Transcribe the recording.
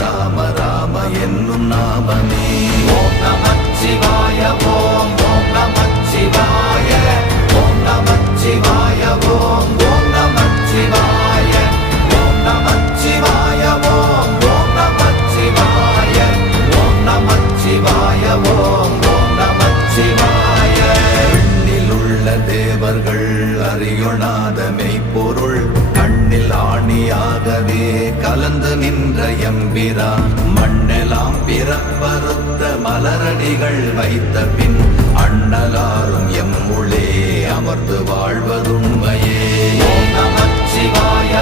ராம ராம என்னும் நாமமே. ஓம் நமச்சிவாய ஓம் ஓம் நமச்சிவாய ஓம் நமச்சிவாய ஓம் ஓம் நமச்சிவாய ஓம் நமச்சிவாய ஓம் ஓம் நமச்சிவாய ஓம் நமச்சிவாய ஓம் ஓம் நமச்சிவாய. விண்ணில் உள்ள தேவர்கள் அறியொணாத மெய்ப்பொருள் கண்ணில் ஆணியாகவே கலந்து நின்ற எம்பிரா மண்ணெலாம் பிறப்பறுத்த மலரடிகள் வைத்த பின் அண்ணலாரும் எம்முளே அமர்ந்து வாழ்வதுண்மையே. ஓம் நமச்சிவாய.